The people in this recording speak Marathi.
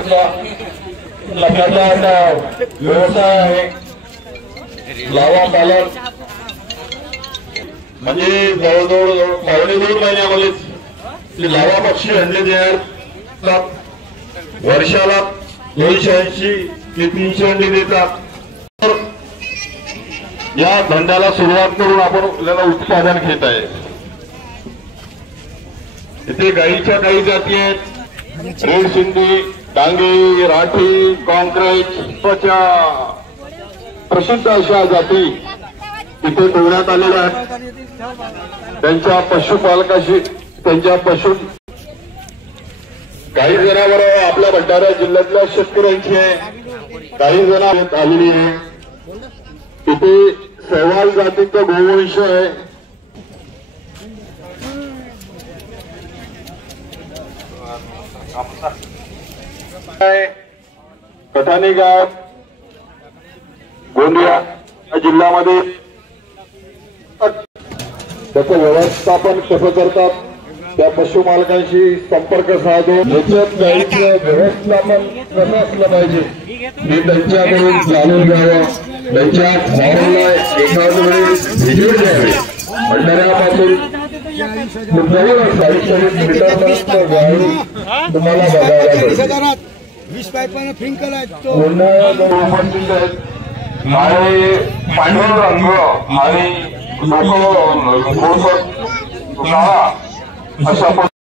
वर्षाचा नफ्याचा व्यवसाय आहे। लावा पालन म्हणजे जवळजवळ पावणे 2 महिन्यामध्ये लावा पक्षी अंडे देतात। वर्षाला 280 ते 300 अंडे देतात। या धंद्याला सुरुवात करून आपण आपल्याला उत्पादन घेत आहे। इथे गाईच्या काही जाती आहेत, रेड सिंधी, डांगी, राठी, कॉन्क्रीट प्रसिद्ध अशा जाती इथे ठेवण्यात आलेल्या आहेत। त्यांच्या पशुपालकाशी त्यांच्या पशु काही जनावर आपल्या भंडारा जिल्ह्यातल्या शेतकऱ्यांची आहे, काही जण आलेली आहे। इथे सहवाल जातीचा गोवंश आहे। कठाणी गाव गोंदिया जिल्ह्यामध्ये त्याचं व्यवस्थापन कसं करतात त्या पशु मालकांशी संपर्क साधून याच्यात गाईचं व्यवस्थापन कसं असलं पाहिजे हे त्यांच्याकडून जाणून घ्यावं। त्यांच्या फॉर्मला एखाद वेळेस व्हिजिट द्यावी। भंडाऱ्यापासून मुद्दावर 40 मीटरपर्यंत गाडी तुम्हाला बघायला मिळते। 20 पाईपाने फ्रिंकल आहेत उपस्थित आहेत आणि पांढरा रंग आणि अशा